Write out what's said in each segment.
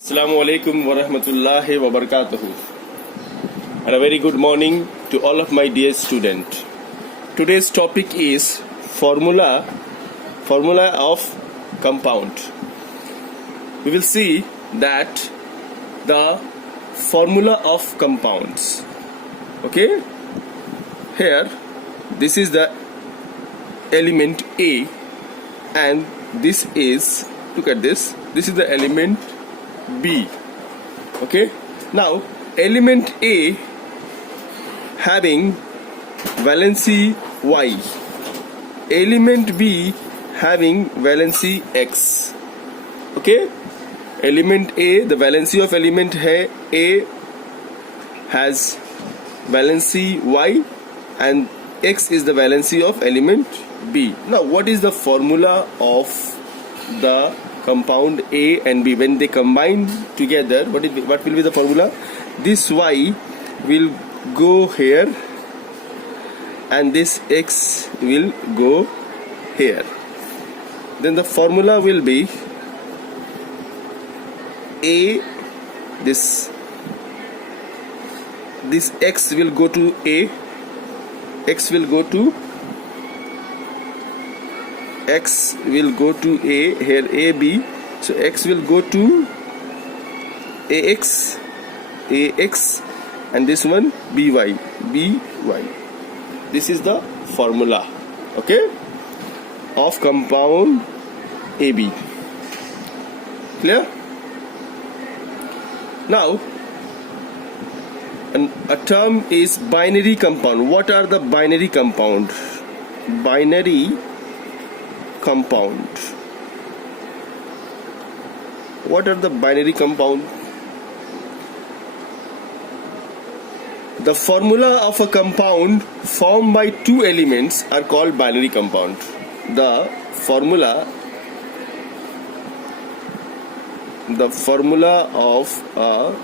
Assalamu alaikum wa rahmatullahi wa barakatuhu. And a very good morning to all of my dear students. Today's topic is formula of compound. We will see that the formula of compounds. Okay? Here, this is the element A, and this is, look at this, this is the element B. Okay, now element A having valency Y, element B having valency X. Okay, element A, the valency of element A has valency Y, and X is the valency of element B. Now, what is the formula of the compound A and B? When they combine together, what will be the formula? This Y will go here and this X will go here. Then the formula will be A, this X will go to A, X will go to A, here AB, so X will go to AX, and this one BY. This is the formula, okay, of compound AB. Clear? Now, a term is binary compound. What are the binary compound? Binary compound. What are the binary compound? The formula of a compound formed by two elements are called binary compound. The formula of a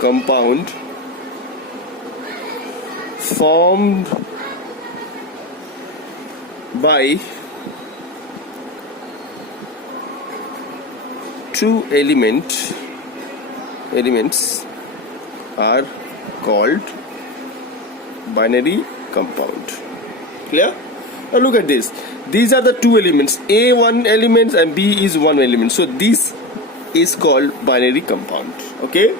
compound formed by two elements are called binary compound. Clear? Now look at this. These are the two elements. A one element and B is one element. So this is called binary compound. Okay?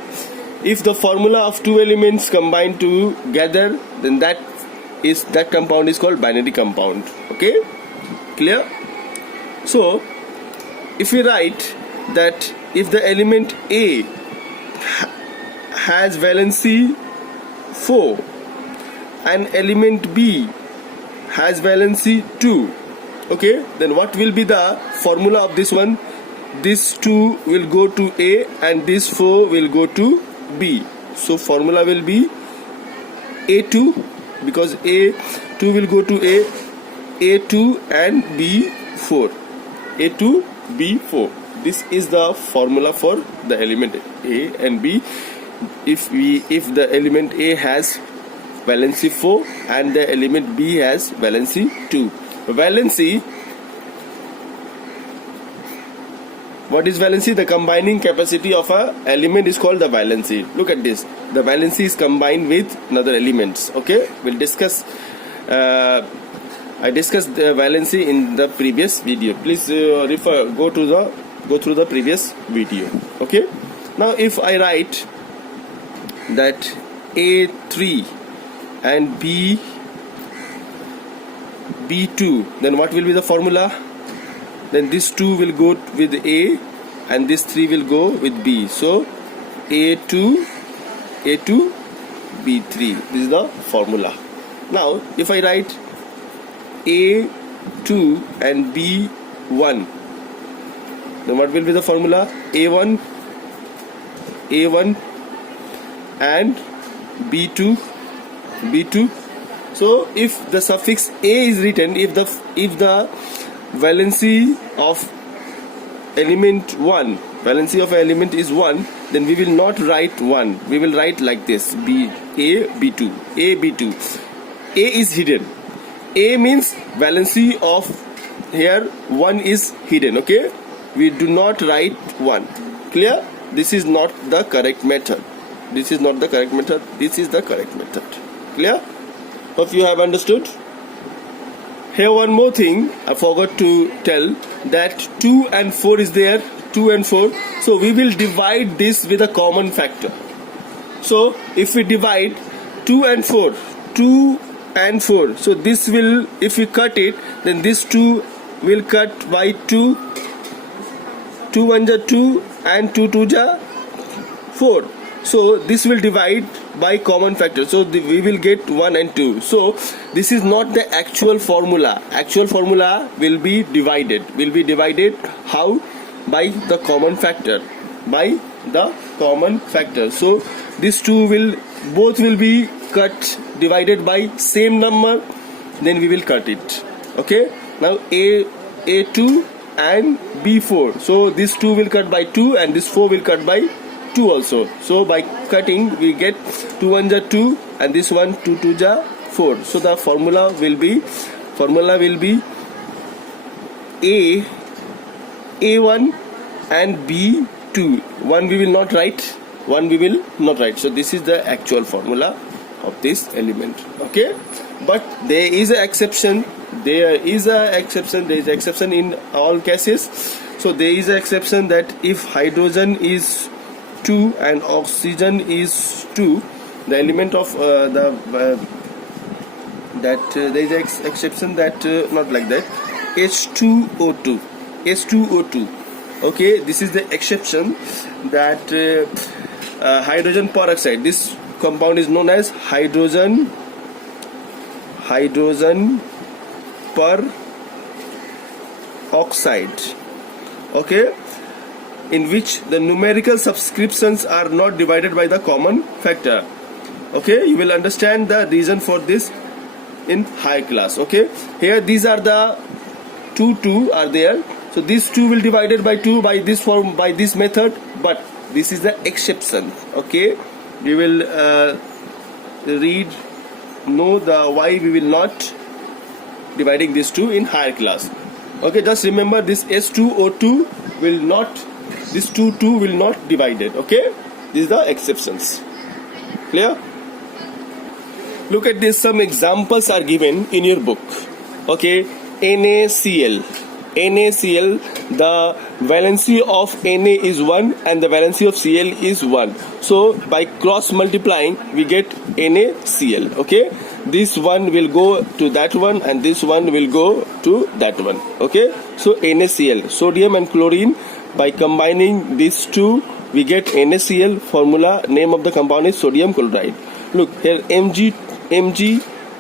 If the formula of two elements combine together, then that compound is called binary compound. Okay? Clear? So if we write that if the element A has valency 4 and element B has valency 2, okay, then what will be the formula of this one? This 2 will go to A and this 4 will go to B. So formula will be A2, because A2 will go to A, A2 and B4, A2, B4. This is the formula for the element A and B. If the element A has valency 4 and the element B has valency 2. Valency, what is valency? The combining capacity of a element is called the valency. Look at this. The valency is combined with another elements. Okay, we'll discuss. I discussed the valency in the previous video. Please go through the previous video. Okay. Now if I write that A3 and B2, then what will be the formula? Then this 2 will go with A and this 3 will go with B. So A2, B3. This is the formula. Now if I write A2 and B1, then what will be the formula? A1 and B2. So if the suffix A is written, if the valency of element 1, valency of element is 1, then we will not write 1. We will write like this: B2. A is hidden. A means valency of here 1 is hidden. Okay, we do not write 1. Clear? this is not the correct method. This is not the correct method. This is the correct method. Clear? Hope you have understood. Here one more thing I forgot to tell, that 2 and 4 is there. 2 and 4. So we will divide this with a common factor. So if we divide 2 and 4, 2 and 4, so this will, if we cut it, then this 2 will cut by 2. 2 1 ja 2 and 2 2 ja 4. So this will divide by common factor. So we will get 1 and 2. So this is not the actual formula. Actual formula will be divided. Will be divided how? By the common factor. By the common factor. So these two will, both will be cut, divided by same number. Then we will cut it. Okay. Now A2 and B4. So this 2 will cut by 2 and this 4 will cut by 2 also. So by cutting we get 2 1 ja 2 and this one 2 2 ja 4. So the formula will be A1 and B2. One we will not write. One we will not write. So this is the actual formula of this element. Okay. But there is an exception. There is an exception in all cases. So there is an exception that if hydrogen is 2 and oxygen is 2, the element of there is an exception that not like that, H2O2. Okay, this is the exception that hydrogen peroxide, this compound is known as hydrogen peroxide. Okay, in which the numerical subscriptions are not divided by the common factor. Okay, you will understand the reason for this in higher class. Okay, here these are the 2 are there. So these 2 will divided by 2 by this form, by this method. But this is the exception. Okay, we will know the why we will not dividing these 2 in higher class. Okay, just remember this S2O2 will not, this 2 will not divided. Okay, these are the exceptions. Clear? Look at this, some examples are given in your book. Okay, NaCl, the valency of Na is 1 and the valency of Cl is 1. So by cross multiplying we get NaCl. Okay, this one will go to that one and this one will go to that one. Okay, so NaCl, sodium and chlorine, by combining these 2 we get NaCl. Formula name of the compound is sodium chloride. Look here, Mg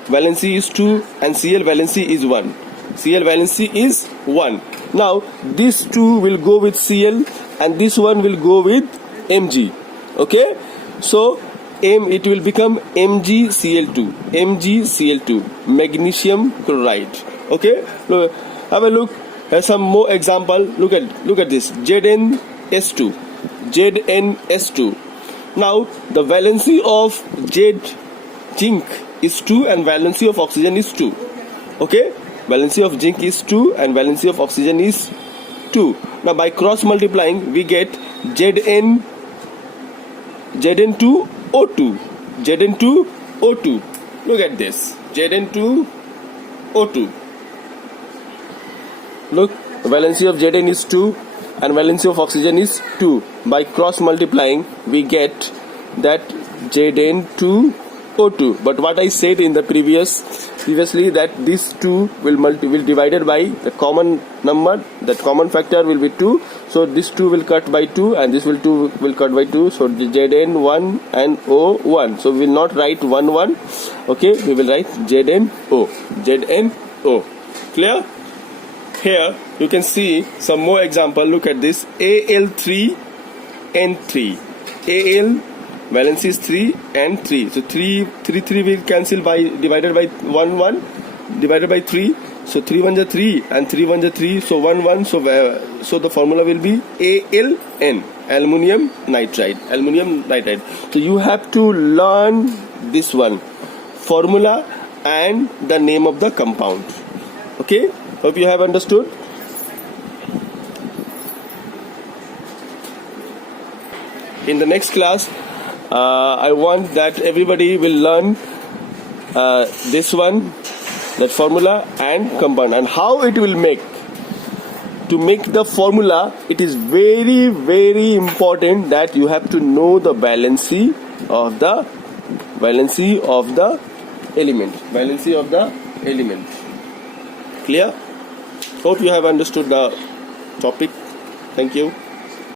valency is 2 and Cl valency is 1. Cl valency is 1. Now this 2 will go with Cl and this one will go with Mg. Okay, so it will become MgCl2, magnesium chloride. Okay, have a look. Here's some more example. Look at this, ZnS2. Now the valency of zinc is 2 and valency of oxygen is 2. Okay, valency of zinc is 2 and valency of oxygen is 2. Now by cross multiplying we get Zn2O2. Look at this, Zn2O2. Look, valency of Zn is 2 and valency of oxygen is 2. By cross multiplying we get that Zn2O2. But what I said in the previously that these 2 will divided by the common number, that common factor will be 2. So this 2 will cut by 2 and this 2 will cut by 2. So the Zn1 and O1. So we will not write 1 1. Okay, we will write Zno. Clear? Here you can see some more example. Look at this, Al3N3. Al valency is 3 and 3. So 3 will cancel by divided by 1 1 divided by 3. So 3 1 ja 3 and 3 1 ja 3. So 1 1. So the formula will be Aln, aluminum nitride. So you have to learn this one, formula and the name of the compound. Okay, hope you have understood. in the next class, I want that everybody will learn this one, that formula and compound, and how it will make. To make the formula, it is very, very important that you have to know the valency of the element. Clear? Hope you have understood the topic. Thank you.